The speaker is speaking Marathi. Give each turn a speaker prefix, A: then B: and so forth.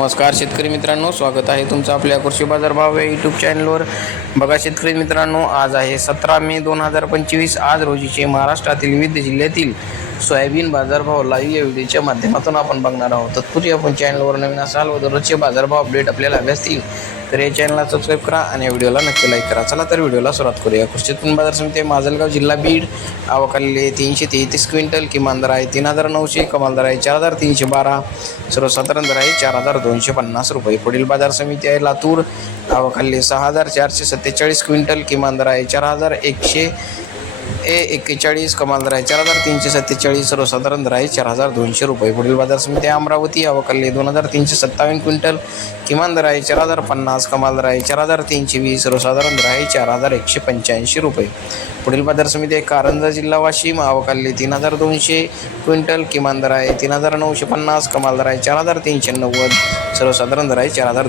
A: नमस्कार शेतकरी मित्रांनो स्वागत आहे तुमचं आपल्या कृषी बाजार भाव या यूट्यूब चॅनलवर बघा शेतकरी मित्रांनो आज आहे सतरा मे दोन हजार पंचवीस. आज रोजीचे महाराष्ट्रातील विविध जिल्ह्यातील सोयाबीन बाजारभाव लाईव्ह या व्हिडिओच्या माध्यमातून आपण बघणार आहोत. तत्पूर्वी आपण चॅनलवर नवीन असाल व दररोजचे बाजारभाव अपडेट आपल्याला हवे असतील तर या चॅनलला सबस्क्राईब करा आणि या व्हिडिओला नक्की लाईक करा. चला तर व्हिडिओला सुरुवात करूया. कृषी उत्पन्न बाजार समिती माजलगाव जिल्हा बीड. आवकालेले तीनशे तेहतीस क्विंटल. किमान दर आहे तीन हजार नऊशे कमाल दर आहे चार हजार तीनशे बारा. सर्वसाधारण दर आहे चार हजार दोनशे पन्नास रुपये. पुढील बाजार समिती आहे लातूर. आवकाले सहा हजार चारशे सत्तेचाळीस क्विंटल. किमान दर आहे चार हजार एकशे ए एक्केचाळीस कमाल दर आहे चार हजार तीनशे सत्तेचाळीस सर्वसाधारण दर आहे चार हजार दोनशे रुपये. पुढील बाजार समिती अमरावती अवकालले दोन हजार तीनशे सत्तावन्न क्विंटल. किमान दर आहे चार हजार पन्नास कमाल दर आहे चार हजार तीनशे वीस सर्वसाधारण दर आहे चार हजार एकशे पंच्याऐंशी रुपये. पुढील बाजार समिती आहे कारंजा जिल्हा वाशिम अवकालले तीन हजार दोनशे क्विंटल किमान दर आहे तीन हजार नऊशे पन्नास कमाल दर आहे चार हजार तीनशे नव्वद सर्वसाधारण दर आहे चार हजार दोन